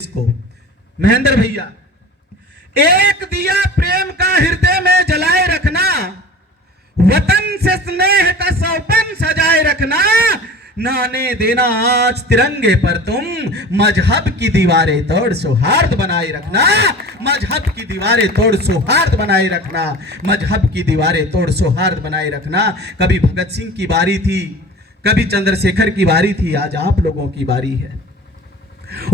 इसको महेंद्र भैया, एक दिया प्रेम का हृदय में जलाए रखना, वतन से स्नेह का सौपन सजाए रखना, न आने देना आज तिरंगे पर तुम, मजहब की दीवारें तोड़ सौहार्द बनाए रखना, मजहब की दीवारें तोड़ सौहार्द बनाए रखना, मजहब की दीवारें तोड़ सौहार्द बनाए रखना। कभी भगत सिंह की बारी थी, कभी चंद्रशेखर की बारी थी, आज आप लोगों की बारी है।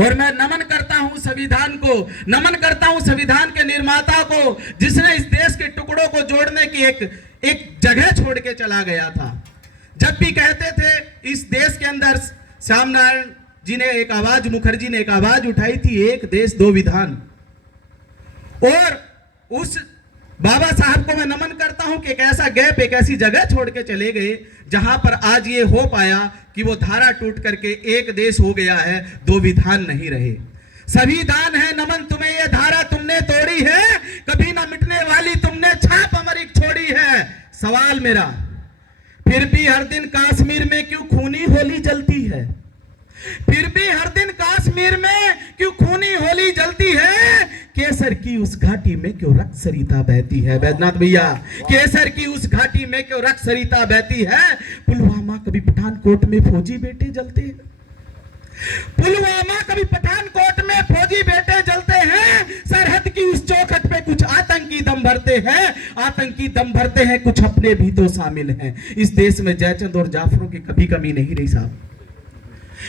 और मैं नमन करता हूं संविधान को, नमन करता हूं संविधान के निर्माता को, जिसने इस देश के टुकड़ों को जोड़ने की एक जगह छोड़ के चला गया था। जब भी कहते थे इस देश के अंदर, श्याम नारायण जी ने एक आवाज, मुखर्जी ने एक आवाज उठाई थी, एक देश दो विधान। और उस बाबा साहब को मैं नमन करता हूं कि एक ऐसा गैप, एक ऐसी जगह छोड़ के चले गए जहां पर आज ये हो पाया कि वो धारा टूट करके एक देश हो गया है, दो विधान नहीं रहे। सभी दान है नमन तुम्हें, ये धारा तुमने तोड़ी है, कभी ना मिटने वाली तुमने छाप अमरिक छोड़ी है। सवाल मेरा, फिर भी हर दिन कश्मीर में क्यों खूनी होली जलती है? फिर भी हर दिन कश्मीर में क्यों खूनी होली जलती है? केसर की उस घाटी में क्यों रक्त सरिता बहती है? वैद्यनाथ भैया, केसर की उस घाटी में क्यों रक्त सरिता बहती है? पुलवामा कभी पठानकोट में फौजी बेटे जलते हैं, पुलवामा कभी पठानकोट में फौजी बेटे जलते हैं। सरहद की उस चौखट पे कुछ आतंकी दम भरते हैं, आतंकी दम भरते हैं, कुछ अपने भी तो शामिल हैं। इस देश में जयचंद और जाफरों की कभी कमी नहीं रही साहब।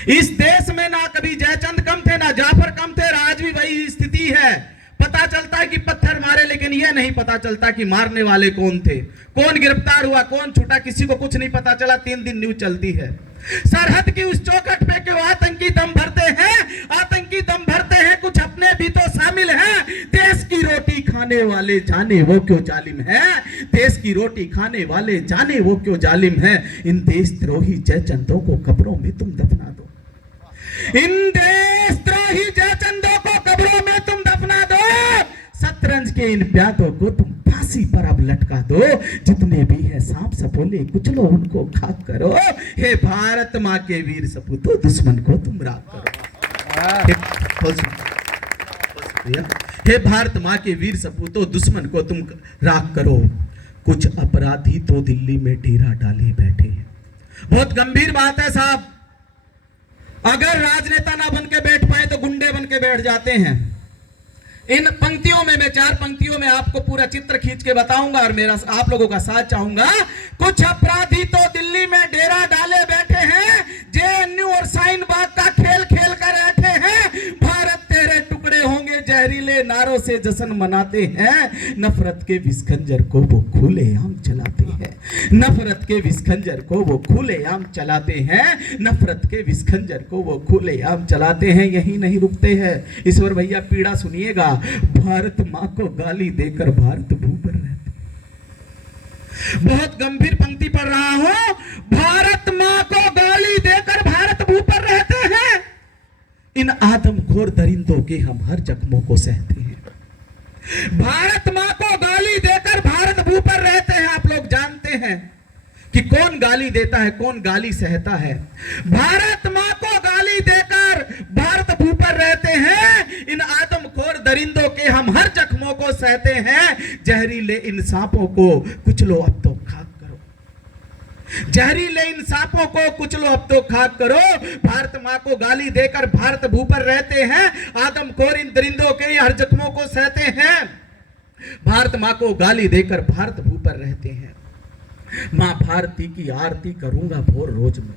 इस देश में ना कभी जयचंद कम थे ना जाफर कम थे, आज भी वही स्थिति है। पता चलता है कि पत्थर मारे, लेकिन यह नहीं पता चलता कि मारने वाले कौन थे, कौन गिरफ्तार हुआ, कौन छूटा, किसी को कुछ नहीं पता चला। 3 दिन न्यूज चलती है। सरहद की उस चौखट पे क्यों आतंकी दम भरते हैं, आतंकी दम भरते हैं, कुछ अपने भी तो शामिल हैं। देश की रोटी खाने वाले जाने वो क्यों जालिम है, देश की रोटी खाने वाले जाने वो क्यों जालिम है। इन देशद्रोही जयचंदों को कब्रों में तुम दफना दो, इन देशद्रोही जयचंदों को कब्रों में तुम दफना दो। शतरंज के इन प्यादों को तुम फांसी पर अब लटका दो। जितने भी है सांप सपोले कुचलो उनको खाक करो। हे भारत माँ के वीर सपूतों, दुश्मन को तुम राख करो। हे भारत माँ के वीर सपूतों, दुश्मन को तुम राख करो। कुछ अपराधी तो दिल्ली में डेरा डाले बैठे हैं। बहुत गंभीर बात है साहब। अगर राजनेता ना बन के बैठ पाए तो गुंडे बन के बैठ जाते हैं। इन पंक्तियों में, मैं 4 पंक्तियों में आपको पूरा चित्र खींच के बताऊंगा और मेरा आप लोगों का साथ चाहूंगा। कुछ अपराधी तो दिल्ली में डेरा डाले बैठे हैं, जेएनयू और शाहीन बाग का खेल खेल कर बैठे हैं। भारत तेरे टुकड़े होंगे जहरीले नारों से जश्न मनाते हैं। नफरत के विष खंजर को वो खुलेआम चलाते हैं, नफरत के विष खंजर को वो खुलेआम चलाते हैं, नफरत के विष खंजर को वो खुलेआम चलाते हैं। यही नहीं रुकते हैं। ईश्वर भैया पीड़ा सुनिएगा। भारत मां को गाली देकर भारत भू पर रहते, बहुत गंभीर पंक्ति पढ़ रहा हूं। भारत मां को गाली देकर भारत भू पर रहते हैं। इन आदमखोर दरिंदों के हम हर जख्मों को सहते हैं। भारत मां को गाली देकर भारत भू पर रहते हैं। आप लोग जानते हैं कि कौन गाली देता है, कौन गाली सहता है। भारत मां को गाली देकर भारत भू पर रहते हैं। इन आदमखोर दरिंदों के हम हर जख्मों को सहते हैं। जहरीले इन सांपों को कुचलो अब तो खाक करो, जहरीले इन सांपों को कुचलो अब तो खाक करो। भारत मां को गाली देकर भारत भू पर रहते हैं। आदमखोर इन दरिंदों के हर जख्मों को सहते हैं। भारत मां को गाली देकर भारत भू पर रहते हैं। मां भारती की आरती करूंगा भोर रोज में।